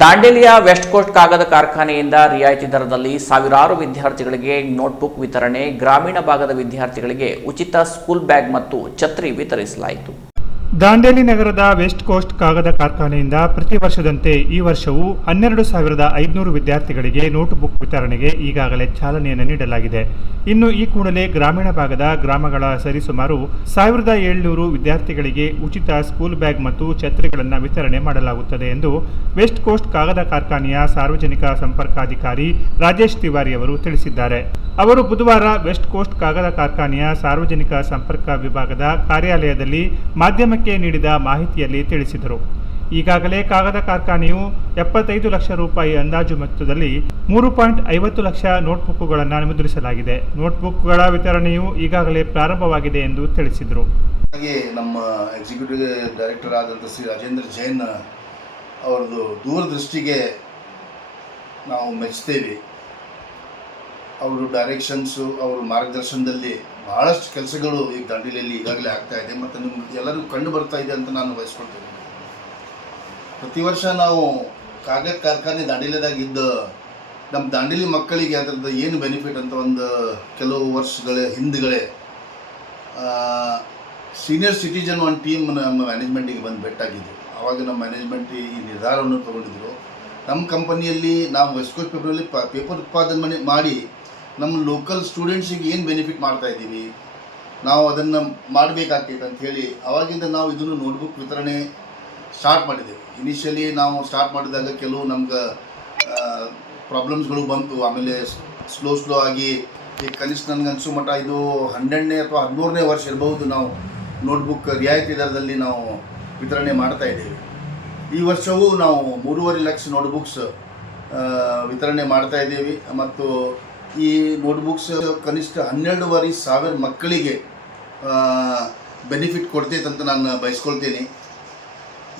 ದಾಂಡೇಲಿಯ West coast ಕಾಗದ ಕಾರ್ಖಾನೆಯಿಂದ ರಿಯಾಯಿತಿ ದರದಲ್ಲಿ ಸಾವಿರಾರು ವಿದ್ಯಾರ್ಥಿಗಳಿಗೆ ನೋಟ್ಬುಕ್ ವಿತರಣೆ, ಗ್ರಾಮೀಣ ಭಾಗದ ವಿದ್ಯಾರ್ಥಿಗಳಿಗೆ ಉಚಿತ ಸ್ಕೂಲ್ ಬ್ಯಾಗ್ ಮತ್ತು ಛತ್ರಿ ವಿತರಿಸಲಾಯಿತು. ದಾಂಡೇಲಿ ನಗರದ ವೆಸ್ಟ್ ಕೋಸ್ಟ್ ಕಾಗದ ಕಾರ್ಖಾನೆಯಿಂದ ಪ್ರತಿ ವರ್ಷದಂತೆ ಈ ವರ್ಷವೂ 12,500 ವಿದ್ಯಾರ್ಥಿಗಳಿಗೆ ನೋಟ್ಬುಕ್ ವಿತರಣೆಗೆ ಈಗಾಗಲೇ ಚಾಲನೆಯನ್ನು ನೀಡಲಾಗಿದೆ. ಇನ್ನು ಈ ಕೂಡಲೇ ಗ್ರಾಮೀಣ ಭಾಗದ ಗ್ರಾಮಗಳ ಸರಿಸುಮಾರು 1,700 ವಿದ್ಯಾರ್ಥಿಗಳಿಗೆ ಉಚಿತ ಸ್ಕೂಲ್ ಬ್ಯಾಗ್ ಮತ್ತು ಛತ್ರಿಗಳನ್ನು ವಿತರಣೆ ಮಾಡಲಾಗುತ್ತದೆ ಎಂದು ವೆಸ್ಟ್ ಕೋಸ್ಟ್ ಕಾಗದ ಕಾರ್ಖಾನೆಯ ಸಾರ್ವಜನಿಕ ಸಂಪರ್ಕಾಧಿಕಾರಿ ರಾಜೇಶ್ ತಿವಾರಿ ಅವರು ತಿಳಿಸಿದ್ದಾರೆ. ಅವರು ಬುಧವಾರ ವೆಸ್ಟ್ ಕೋಸ್ಟ್ ಕಾಗದ ಕಾರ್ಖಾನೆಯ ಸಾರ್ವಜನಿಕ ಸಂಪರ್ಕ ವಿಭಾಗದ ಕಾರ್ಯಾಲಯದಲ್ಲಿ ಮಾಧ್ಯಮಕ್ಕೆ ನೀಡಿದ ಮಾಹಿತಿಯಲ್ಲಿ ತಿಳಿಸಿದರು. ಈಗಾಗಲೇ ಕಾಗದ ಕಾರ್ಖಾನೆಯು 75 ಲಕ್ಷ ರೂಪಾಯಿ ಅಂದಾಜು ಮೊತ್ತದಲ್ಲಿ 3.50 ಲಕ್ಷ ನೋಟ್ಬುಕ್ಗಳನ್ನು ಮುದ್ರಿಸಲಾಗಿದೆ. ನೋಟ್ಬುಕ್ಗಳ ವಿತರಣೆಯು ಈಗಾಗಲೇ ಪ್ರಾರಂಭವಾಗಿದೆ ಎಂದು ತಿಳಿಸಿದರು. ಹಾಗೆ ನಮ್ಮ ಎಕ್ಸಿಕ್ಯೂಟಿವ್ ಡೈರೆಕ್ಟರ್ ಆದಂಥ ಶ್ರೀ ರಾಜೇಂದ್ರ ಜೈನ್ ಅವರದು ದೂರದೃಷ್ಟಿಗೆ ನಾವು ಮೆಚ್ಚುತ್ತೇವೆ. ಅವರು ಡೈರೆಕ್ಷನ್ಸು, ಅವರ ಮಾರ್ಗದರ್ಶನದಲ್ಲಿ ಭಾಳಷ್ಟು ಕೆಲಸಗಳು ಈಗ ದಾಂಡೇಲಿಯಲ್ಲಿ ಈಗಾಗಲೇ ಆಗ್ತಾ ಇದೆ ಮತ್ತು ನಿಮ್ಗೆ ಎಲ್ಲರಿಗೂ ಕಂಡು ಬರ್ತಾ ಇದೆ ಅಂತ ನಾನು ಬಯಸ್ಕೊಳ್ತೇನೆ. ಪ್ರತಿ ವರ್ಷ ನಾವು ಕಾಗದ ಕಾರ್ಖಾನೆ ದಾಂಡೇಲಿದಾಗಿದ್ದ ನಮ್ಮ ದಾಂಡೇಲಿ ಮಕ್ಕಳಿಗೆ ಅದರದ್ದು ಏನು ಬೆನಿಫಿಟ್ ಅಂತ ಒಂದು ಕೆಲವು ವರ್ಷಗಳ ಹಿಂದುಗಡೆ ಸೀನಿಯರ್ ಸಿಟಿಜನ್ ಒಂದು ಟೀಮ್ ನಮ್ಮ ಮ್ಯಾನೇಜ್ಮೆಂಟಿಗೆ ಬಂದು ಭೇಟಿಯಾಗಿದ್ದರು. ಆವಾಗ ನಮ್ಮ ಮ್ಯಾನೇಜ್ಮೆಂಟ್ ಈ ನಿರ್ಧಾರವನ್ನು ತೊಗೊಂಡಿದ್ರು. ನಮ್ಮ ಕಂಪನಿಯಲ್ಲಿ ನಾವು ವೆಸ್ಟ್ ಕೋಸ್ಟ್ ಪೇಪರಲ್ಲಿ ಪೇಪರ್ ಉತ್ಪಾದನೆ ಮಾಡಿ ನಮ್ಮ ಲೋಕಲ್ ಸ್ಟೂಡೆಂಟ್ಸಿಗೆ ಏನು ಬೆನಿಫಿಟ್ ಮಾಡ್ತಾಯಿದ್ದೀವಿ, ನಾವು ಅದನ್ನು ಮಾಡಬೇಕಾಗ್ತೈತೆ ಅಂಥೇಳಿ ಆವಾಗಿಂದ ನಾವು ಇದನ್ನು ನೋಟ್ಬುಕ್ ವಿತರಣೆ ಸ್ಟಾರ್ಟ್ ಮಾಡಿದ್ದೇವೆ. ಇನಿಷಿಯಲಿ ನಾವು ಸ್ಟಾರ್ಟ್ ಮಾಡಿದಾಗ ಕೆಲವು ನಮ್ಗೆ ಪ್ರಾಬ್ಲಮ್ಸ್ಗಳು ಬಂತು. ಆಮೇಲೆ ಸ್ಲೋ ಆಗಿ ಈಗ ಕನಿಷ್ಠ ನನಗನ್ಸೋ ಮಟ್ಟ ಇದು 12ನೇ ಅಥವಾ 13ನೇ ವರ್ಷ ಇರಬಹುದು ನಾವು ನೋಟ್ಬುಕ್ ರಿಯಾಯಿತಿ ದರದಲ್ಲಿ ನಾವು ವಿತರಣೆ ಮಾಡ್ತಾಯಿದ್ದೇವೆ. ಈ ವರ್ಷವೂ ನಾವು 3.5 ಲಕ್ಷ ನೋಟ್ಬುಕ್ಸ್ ವಿತರಣೆ ಮಾಡ್ತಾಯಿದ್ದೇವೆ ಮತ್ತು ಈ ನೋಟ್ಬುಕ್ಸ್ ಕನಿಷ್ಠ 12,500 ಮಕ್ಕಳಿಗೆ ಬೆನಿಫಿಟ್ ಕೊಡ್ತೈತೆ ಅಂತ ನಾನು ಬಯಸ್ಕೊಳ್ತೇನೆ.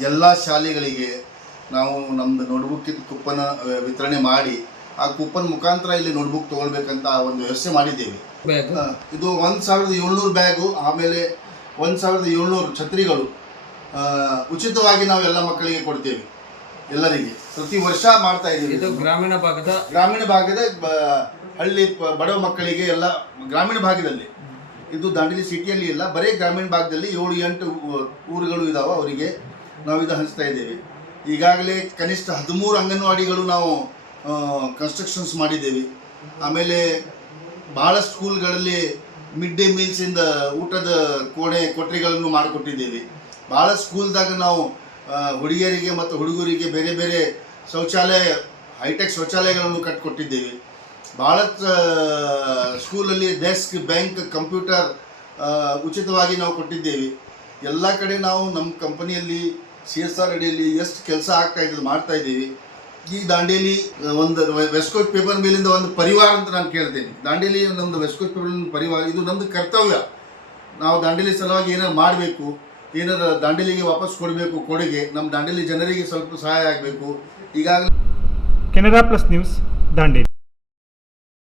ಎಲ್ಲ ಶಾಲೆಗಳಿಗೆ ನಾವು ನಮ್ಮದು ನೋಟ್ಬುಕ್ಕಿಂದ ಕೂಪನ್ ವಿತರಣೆ ಮಾಡಿ ಆ ಕೂಪನ್ ಮುಖಾಂತರ ಇಲ್ಲಿ ನೋಟ್ಬುಕ್ ತೊಗೊಳ್ಬೇಕಂತ ಒಂದು ವ್ಯವಸ್ಥೆ ಮಾಡಿದ್ದೇವೆ. ಇದು 1,700 ಬ್ಯಾಗು, ಆಮೇಲೆ 1,700 ಛತ್ರಿಗಳು ಉಚಿತವಾಗಿ ನಾವು ಎಲ್ಲ ಮಕ್ಕಳಿಗೆ ಕೊಡ್ತೇವೆ. ಎಲ್ಲರಿಗೆ ಪ್ರತಿ ವರ್ಷ ಮಾಡ್ತಾ ಇದ್ದೀವಿ. ಇದು ಗ್ರಾಮೀಣ ಭಾಗದ ಹಳ್ಳಿ ಬಡವ ಮಕ್ಕಳಿಗೆ ಎಲ್ಲ ಗ್ರಾಮೀಣ ಭಾಗದಲ್ಲಿ, ಇದು ದಾಂಡೇಲಿ ಸಿಟಿಯಲ್ಲಿ ಇಲ್ಲ, ಬರೀ ಗ್ರಾಮೀಣ ಭಾಗದಲ್ಲಿ 7-8 ಊರುಗಳು ಇದ್ದಾವೆ, ಅವರಿಗೆ ನಾವು ಇದು ಹಂಚ್ತಾ ಇದ್ದೇವೆ. ಈಗಾಗಲೇ ಕನಿಷ್ಠ 13 ಅಂಗನವಾಡಿಗಳು ನಾವು ಕನ್ಸ್ಟ್ರಕ್ಷನ್ಸ್ ಮಾಡಿದ್ದೇವೆ. ಆಮೇಲೆ ಭಾಳ ಸ್ಕೂಲ್ಗಳಲ್ಲಿ ಮಿಡ್ ಡೇ ಮೀಲ್ಸಿಂದ ಊಟದ ಕೊಠಡಿಗಳನ್ನು ಮಾಡಿಕೊಟ್ಟಿದ್ದೇವೆ. ಭಾಳ ಸ್ಕೂಲ್ದಾಗ ನಾವು ಹುಡುಗಿಯರಿಗೆ ಮತ್ತು ಹುಡುಗರಿಗೆ ಬೇರೆ ಬೇರೆ ಶೌಚಾಲಯ, ಹೈಟೆಕ್ ಶೌಚಾಲಯಗಳನ್ನು ಕಟ್ಟಿಕೊಟ್ಟಿದ್ದೇವೆ. ಭಾಳ ಸ್ಕೂಲಲ್ಲಿ ಡೆಸ್ಕ್, ಬ್ಯಾಂಕ್, ಕಂಪ್ಯೂಟರ್ ಉಚಿತವಾಗಿ ನಾವು ಕೊಟ್ಟಿದ್ದೇವೆ. ಎಲ್ಲ ಕಡೆ ನಾವು ನಮ್ಮ ಕಂಪನಿಯಲ್ಲಿ CSR ಅಡಿಯಲ್ಲಿ ಎಷ್ಟು ಕೆಲಸ ಮಾಡ್ತಾ ಇದ್ದೀವಿ. ಈ ದಾಂಡೇಲಿ ಒಂದು ವೆಸ್ಟ್ ಕೋಸ್ಟ್ ಪೇಪರ್ ಮೇಲಿಂದ ಒಂದು ಪರಿವಾರ ಅಂತ ನಾನು ಕೇಳ್ತೇನೆ. ದಾಂಡೇಲಿ ನಮ್ಮದು ವೆಸ್ಟ್ ಕೋಸ್ಟ್ ಪೇಪರ್ ಪರಿವಾರ, ಇದು ನಮ್ಮದು ಕರ್ತವ್ಯ. ನಾವು ದಾಂಡೇಲಿ ಸಲುವಾಗಿ ಏನಾರು ಮಾಡಬೇಕು, ಏನಾರು ದಾಂಡೇಲಿಗೆ ವಾಪಸ್ ಕೊಡಬೇಕು ಕೊಡುಗೆ, ನಮ್ಮ ದಾಂಡೇಲಿ ಜನರಿಗೆ ಸ್ವಲ್ಪ ಸಹಾಯ ಆಗಬೇಕು. ಈಗಾಗಲೇ ಕೆನರಾ ಪ್ಲಸ್ ನ್ಯೂಸ್ ದಾಂಡೇಲಿ.